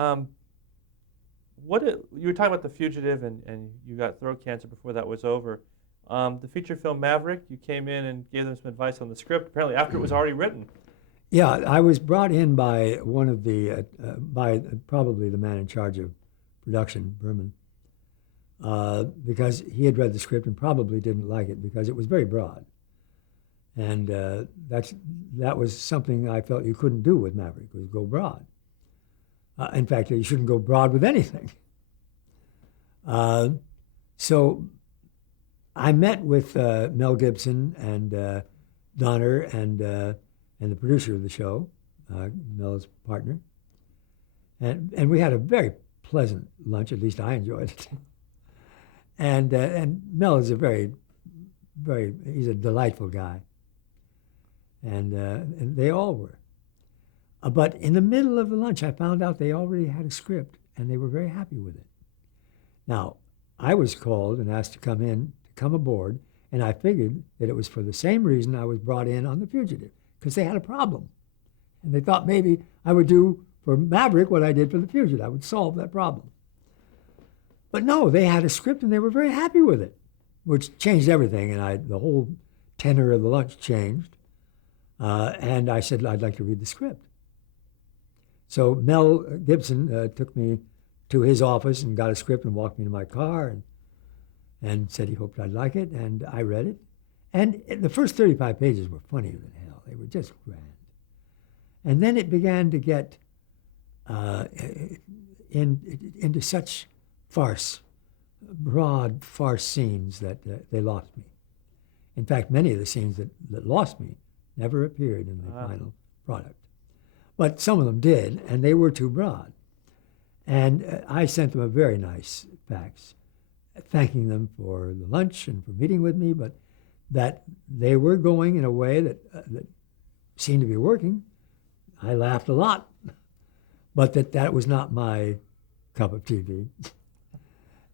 Um, you were talking about The Fugitive, and you got throat cancer before that was over. The feature film Maverick, you came in and gave them some advice on the script, apparently after it was already written. Yeah, I was brought in by one of by probably the man in charge of production, Berman, because he had read the script and probably didn't like it because it was very broad. And that was something I felt you couldn't do with Maverick, was go broad. In fact, you shouldn't go broad with anything. So I met with Mel Gibson and Donner and the producer of the show, Mel's partner, and we had a very pleasant lunch. At least I enjoyed it. And Mel is a he's a delightful guy, and they all were. But in the middle of the lunch, I found out they already had a script, and they were very happy with it. Now, I was called and asked to come aboard, and I figured that it was for the same reason I was brought in on The Fugitive, because they had a problem. And they thought maybe I would do for Maverick what I did for The Fugitive. I would solve that problem. But no, they had a script, and they were very happy with it, which changed everything, and the whole tenor of the lunch changed. And I said, I'd like to read the script. So Mel Gibson took me to his office and got a script and walked me to my car and said he hoped I'd like it, and I read it. And the first 35 pages were funnier than hell. They were just grand. And then it began to get into such broad farce scenes that they lost me. In fact, many of the scenes that lost me never appeared in the final product. But some of them did, and they were too broad. And I sent them a very nice fax, thanking them for the lunch and for meeting with me, but that they were going in a way that seemed to be working. I laughed a lot, but that was not my cup of tea.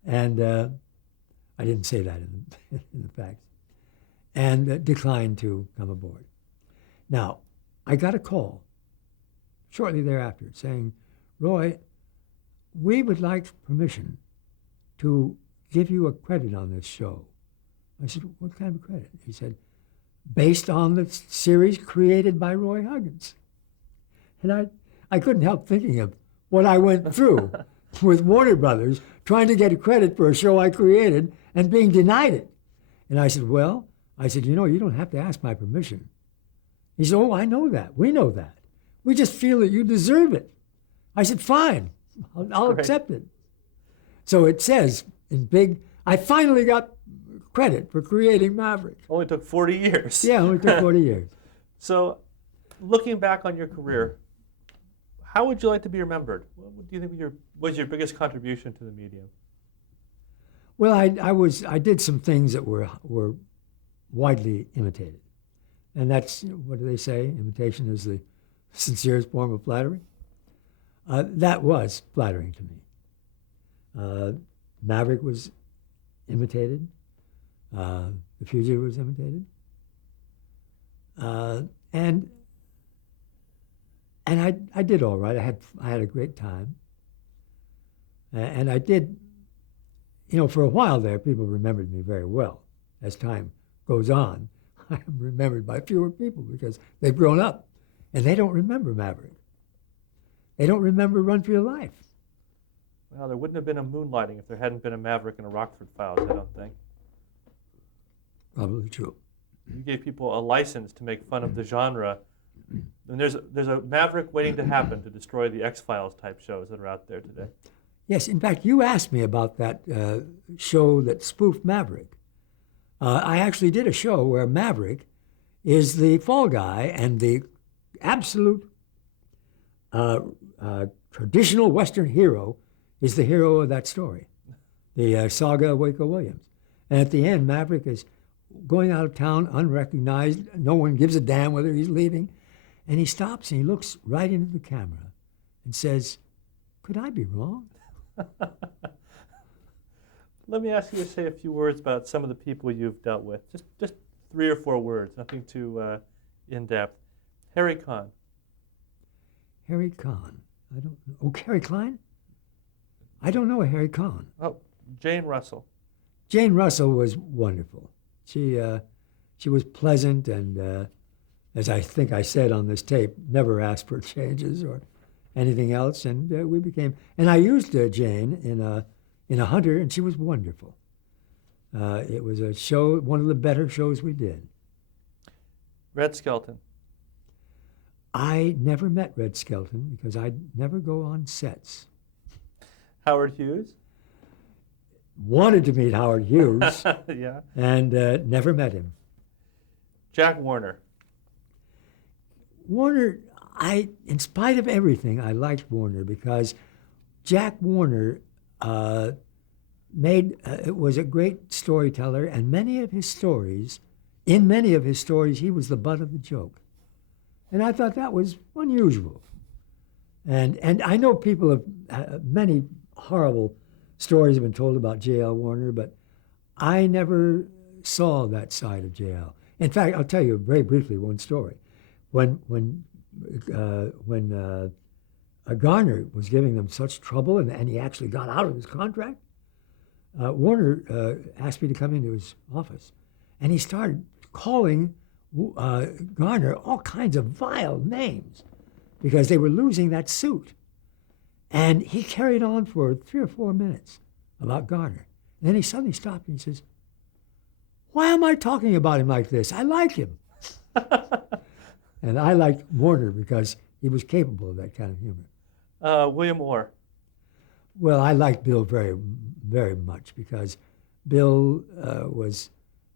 And I didn't say that in the fax. And declined to come aboard. Now, I got a call shortly thereafter saying, Roy, we would like permission to give you a credit on this show. I said, what kind of a credit? He said, based on the series created by Roy Huggins. And I couldn't help thinking of what I went through with Warner Brothers trying to get a credit for a show I created and being denied it. And I said, you don't have to ask my permission. He said, oh, I know that. We know that. We just feel that you deserve it. I said, fine, I'll accept it. So it says in big, I finally got credit for creating Maverick. Only took 40 years. Yeah, only took 40 years. So looking back on your career, how would you like to be remembered? What do you think was your biggest contribution to the medium? Well, I did some things that were widely imitated. And that's, what do they say? Imitation is the sincerest form of flattery. That was flattering to me. Maverick was imitated. The Fugitive was imitated. And I did all right. I had a great time. And I did, for a while there, people remembered me very well. As time goes on, I'm remembered by fewer people because they've grown up and they don't remember Maverick. They don't remember Run for Your Life. Well, there wouldn't have been a Moonlighting if there hadn't been a Maverick and a Rockford Files, I don't think. Probably true. You gave people a license to make fun of the genre. And there's a Maverick waiting to happen to destroy the X-Files type shows that are out there today. Yes, in fact, you asked me about that show that spoofed Maverick. I actually did a show where Maverick is the fall guy and the absolute traditional Western hero is the hero of that story, the saga of Waco Williams. And at the end, Maverick is going out of town unrecognized. No one gives a damn whether he's leaving. And he stops and he looks right into the camera and says, could I be wrong? Let me ask you to say a few words about some of the people you've dealt with. Just 3 or 4 words, nothing too in-depth. Harry Conn. Harry Conn. I don't know. Oh, Harry Klein? I don't know a Harry Cohn. Oh, Jane Russell. Jane Russell was wonderful. She was pleasant and, as I think I said on this tape, never asked for changes or anything else. And we became. And I used Jane in a Hunter, and she was wonderful. It was a show, one of the better shows we did. Red Skelton. I never met Red Skelton because I'd never go on sets. Howard Hughes. Wanted to meet Howard Hughes. Yeah. And never met him. Jack Warner. Warner, in spite of everything, I liked Warner because Jack Warner was a great storyteller, and in many of his stories, he was the butt of the joke. And I thought that was unusual. And I know people have, many horrible stories have been told about J.L. Warner, but I never saw that side of J.L. In fact, I'll tell you very briefly one story. When Garner was giving them such trouble, and he actually got out of his contract, Warner asked me to come into his office, and he started calling Garner all kinds of vile names because they were losing that suit. And he carried on for 3 or 4 minutes about Garner. And then he suddenly stopped and he says, "Why am I talking about him like this? I like him." And I liked Warner because he was capable of that kind of humor. William Orr. Well, I liked Bill very, very much because Bill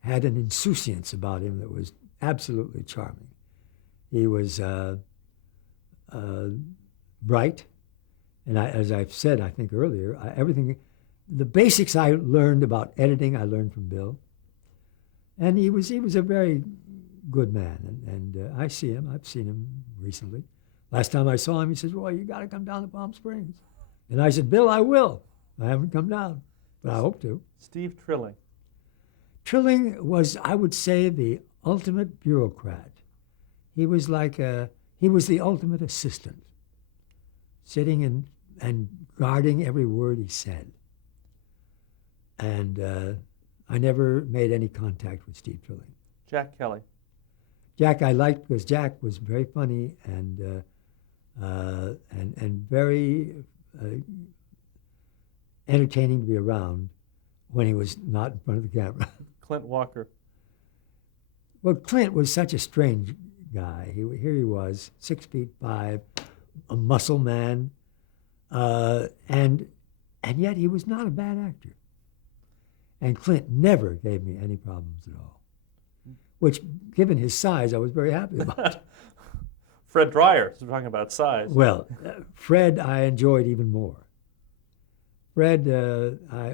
had an insouciance about him that was absolutely charming. He was bright, and as I've said, I think earlier, the basics I learned about editing, I learned from Bill, and he was a very good man, and I've seen him recently. Last time I saw him, he says, "Well, you got to come down to Palm Springs," and I said, "Bill, I will. I haven't come down, but I hope to." Steve Trilling. Trilling was, I would say, the ultimate bureaucrat. He was the ultimate assistant, sitting and guarding every word he said. And I never made any contact with Steve Trilling. Jack Kelly. Jack I liked because Jack was very funny and very entertaining to be around when he was not in front of the camera. Clint Walker. Well, Clint was such a strange guy. Here he was, 6'5", a muscle man, and yet he was not a bad actor. And Clint never gave me any problems at all, which, given his size, I was very happy about. Fred Dreyer, so we're talking about size. Well, Fred I enjoyed even more. Fred,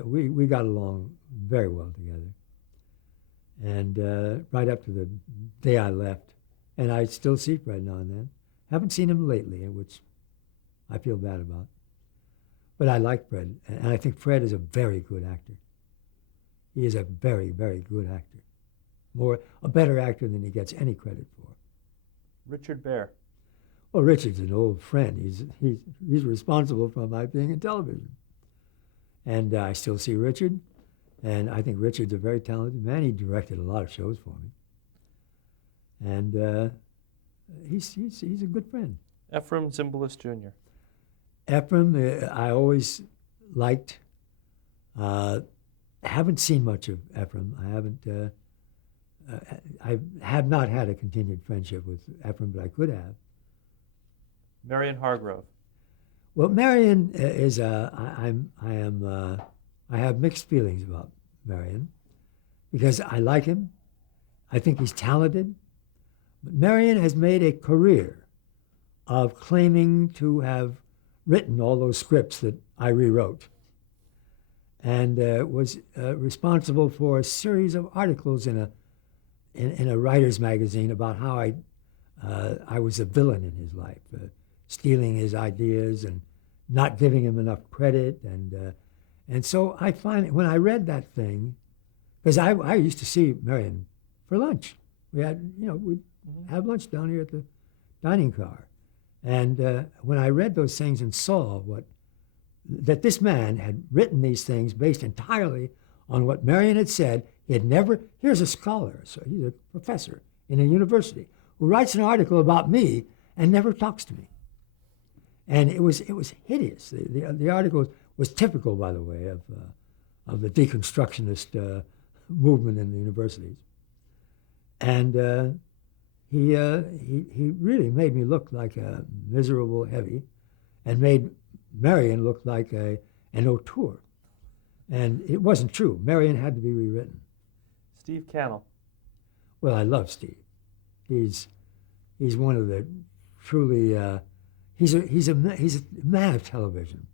we got along very well together. And right up to the day I left. And I still see Fred now and then. Haven't seen him lately, which I feel bad about. But I like Fred, and I think Fred is a very good actor. He is a very, very good actor. A better actor than he gets any credit for. Richard Bear. Well, Richard's an old friend. He's responsible for my being in television. And I still see Richard, and I think Richard's a very talented man. He directed a lot of shows for me. And he's a good friend. Ephraim Zimbalist Jr. Ephraim, I always liked. Haven't seen much of Ephraim. I have not had a continued friendship with Ephraim, but I could have. Marion Hargrove. Well, Marion is I have mixed feelings about Marion because I like him. I think he's talented. But Marion has made a career of claiming to have written all those scripts that I rewrote, and was responsible for a series of articles in a writer's magazine about how I was a villain in his life, stealing his ideas and not giving him enough credit, and so I find when I read that thing, because I used to see Marion for lunch. We'd have lunch down here at the dining car, And when I read those things and saw that this man had written these things based entirely on what Marion had said, he had never, here's a scholar, so he's a professor in a university, who writes an article about me and never talks to me. And it was hideous. The article was typical, by the way, of the deconstructionist movement in the universities. And he really made me look like a miserable heavy, and made Marion look like an auteur. And it wasn't true. Marion had to be rewritten. Steve Cannell. Well, I love Steve. He's one of the truly he's a man of television.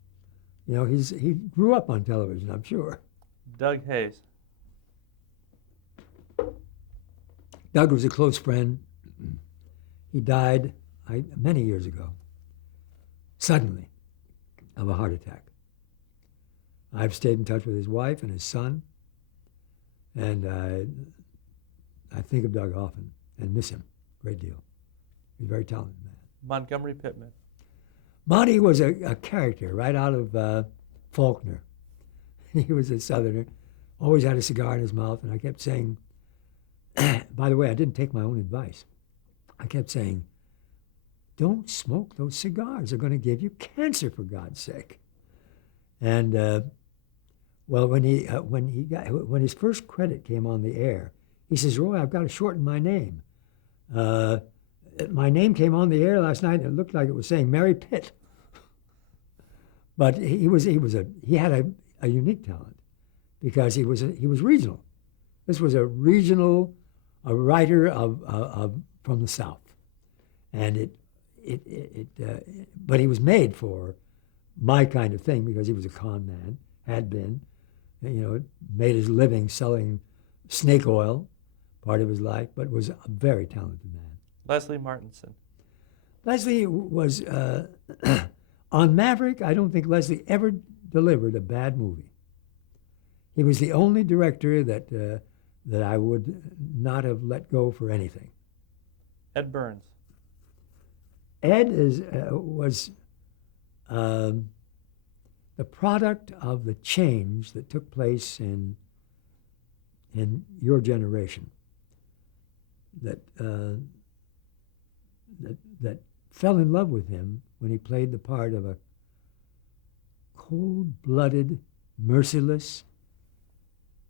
You know, he grew up on television, I'm sure. Doug Hayes. Doug was a close friend. He died many years ago, suddenly, of a heart attack. I've stayed in touch with his wife and his son, and I think of Doug often and miss him a great deal. He's a very talented man. Montgomery Pittman. Monty was a character right out of Faulkner. He was a Southerner, always had a cigar in his mouth, and I kept saying, by the way, I didn't take my own advice. I kept saying, don't smoke those cigars. They're going to give you cancer, for God's sake. And well, when his first credit came on the air, he says, Roy, I've got to shorten my name. My name came on the air last night, and it looked like it was saying Mary Pitt. But he had a unique talent, because he was regional. This was a writer from the South, and but he was made for my kind of thing, because he was a con man, had been, made his living selling snake oil, part of his life, but was a very talented man. Leslie Martinson. Leslie was, on Maverick, I don't think Leslie ever delivered a bad movie. He was the only director that I would not have let go for anything. Ed Burns. Ed was the product of the change that took place in your generation. That fell in love with him when he played the part of a cold-blooded, merciless,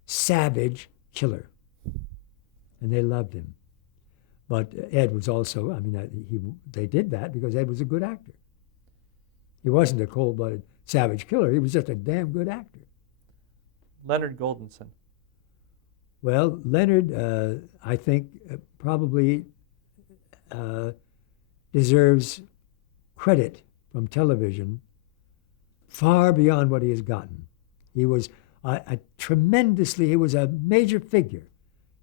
savage killer, and they loved him. But Ed was also, they did that because Ed was a good actor. He wasn't a cold-blooded, savage killer. He was just a damn good actor. Leonard Goldenson. Well, Leonard, I think, probably deserves credit from television far beyond what he has gotten. He was he was a major figure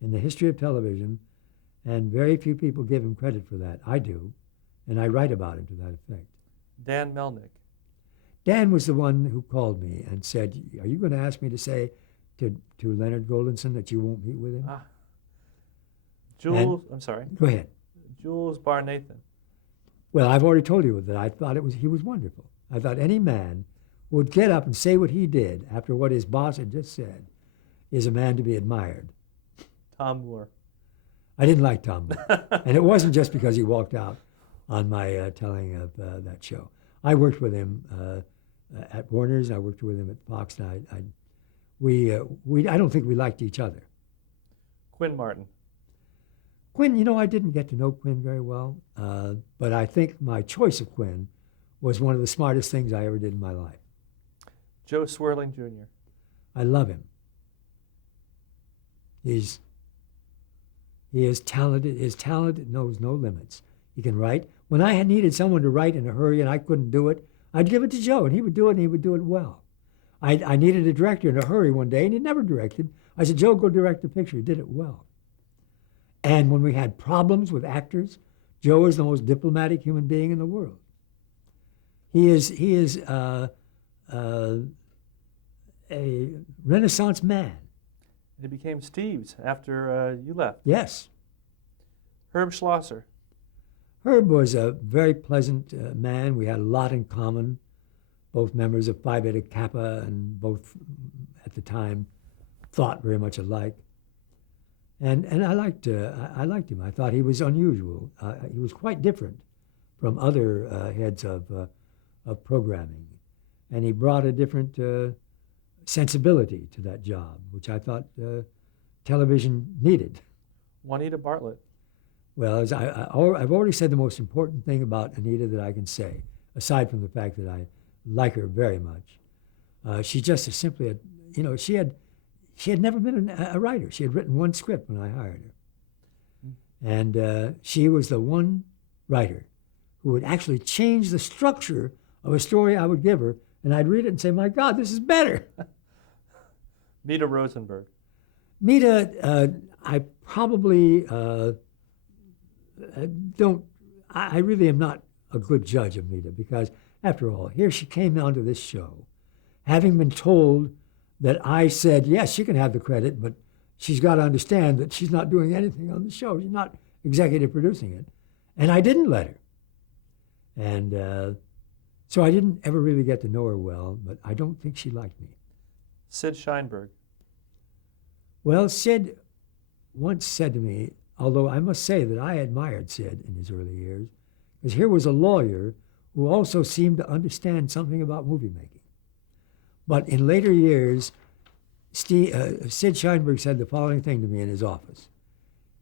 in the history of television, and very few people give him credit for that. I do, and I write about him to that effect. Dan Melnick. Dan was the one who called me and said, are you going to ask me to say to Leonard Goldenson that you won't meet with him? Jules, I'm sorry. Go ahead. Jules Barnathan. Well, I've already told you that I thought he was wonderful. I thought any man would get up and say what he did after what his boss had just said is a man to be admired. Tom Moore. I didn't like Tom Moore. And it wasn't just because he walked out on my telling of that show. I worked with him at Warner's. I worked with him at Fox. And I don't think we liked each other. Quinn Martin. Quinn, I didn't get to know Quinn very well, but I think my choice of Quinn was one of the smartest things I ever did in my life. Joe Swirling Jr. I love him. He is talented. His talent knows no limits. He can write. When I had needed someone to write in a hurry and I couldn't do it, I'd give it to Joe, and he would do it, and he would do it well. I needed a director in a hurry one day, and he never directed. I said, Joe, go direct the picture. He did it well. And when we had problems with actors, Joe is the most diplomatic human being in the world. He is a Renaissance man. It became Steve's after you left. Yes. Herb Schlosser. Herb was a very pleasant man. We had a lot in common, both members of Phi Beta Kappa, and both at the time thought very much alike. And I liked him. I thought he was unusual. He was quite different from other heads of programming, and he brought a different sensibility to that job, which I thought television needed. Juanita Bartlett. Well, as I've already said the most important thing about Anita that I can say, aside from the fact that I like her very much. She's just simply she had never been a writer. She had written one script when I hired her. And she was the one writer who would actually change the structure of a story I would give her, and I'd read it and say, my God, this is better. Mita Rosenberg. Mita, I probably I really am not a good judge of Mita because, after all, here she came onto this show, having been told that I said, yes, she can have the credit, but she's got to understand that she's not doing anything on the show. She's not executive producing it. And I didn't let her. And so I didn't ever really get to know her well, but I don't think she liked me. Sid Sheinberg. Well, Sid once said to me, although I must say that I admired Sid in his early years, because here was a lawyer who also seemed to understand something about movie making. But in later years, Sid Sheinberg said the following thing to me in his office.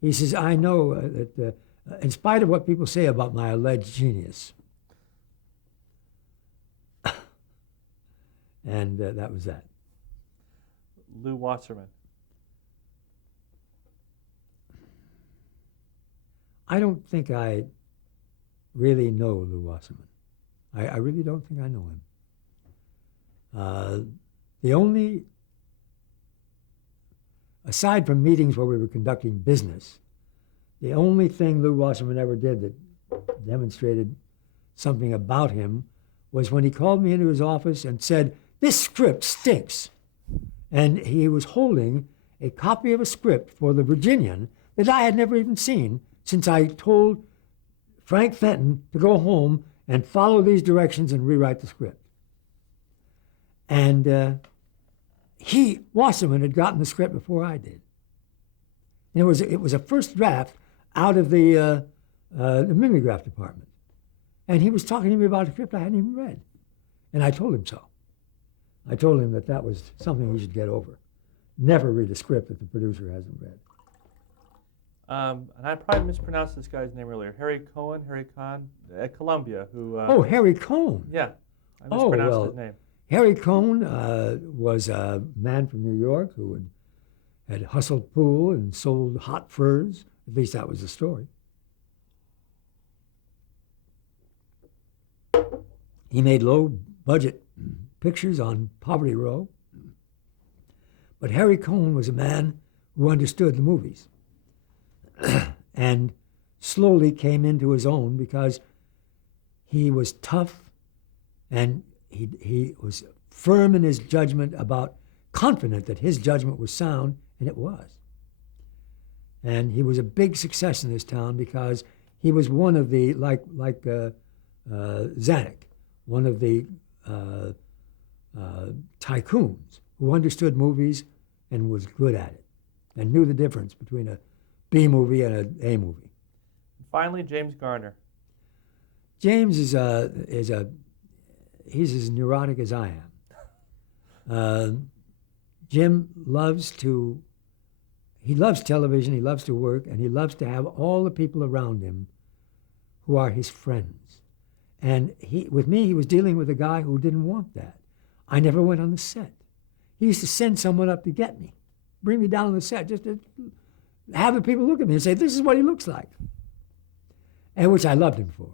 He says, I know that in spite of what people say about my alleged genius, and that was that. Lou Wasserman. I don't think I really know Lou Wasserman. I really don't think I know him. The only, aside from meetings where we were conducting business, the only thing Lou Wasserman ever did that demonstrated something about him was when he called me into his office and said, this script stinks. And he was holding a copy of a script for the Virginian that I had never even seen since I told Frank Fenton to go home and follow these directions and rewrite the script. And Wasserman had gotten the script before I did. And it was a first draft out of the mimeograph department. And he was talking to me about a script I hadn't even read. And I told him so. I told him that was something he should get over. Never read a script that the producer hasn't read. And I probably mispronounced this guy's name earlier. Harry Cohn at Columbia, who... Harry Cohn. Yeah, I mispronounced his name. Harry Cohn was a man from New York who had hustled pool and sold hot furs. At least that was the story. He made low-budget pictures on Poverty Row. But Harry Cohn was a man who understood the movies and slowly came into his own because he was tough and he was firm in his judgment confident that his judgment was sound, and it was. And he was a big success in this town because he was one of the, like Zanuck, one of the tycoons who understood movies and was good at it and knew the difference between a B movie and an A movie. Finally, James Garner. James he's as neurotic as I am. Jim loves television, he loves to work, and he loves to have all the people around him who are his friends. And with me, he was dealing with a guy who didn't want that. I never went on the set. He used to send someone up to get me, bring me down on the set, just to have the people look at me and say, this is what he looks like. And which I loved him for.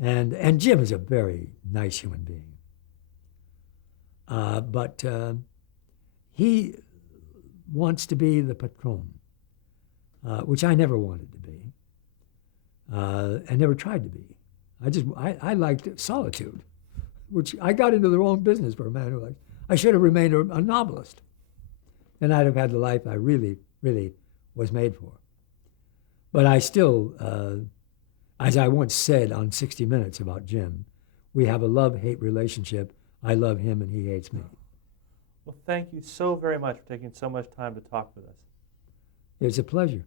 And Jim is a very nice human being. But he wants to be the patron, which I never wanted to be, and never tried to be. I liked solitude, which I got into the wrong business for a man who liked. I should have remained a novelist, and I'd have had the life I really, really was made for. But I As I once said on 60 Minutes about Jim, we have a love-hate relationship. I love him and he hates me. Well, thank you so very much for taking so much time to talk with us. It's a pleasure.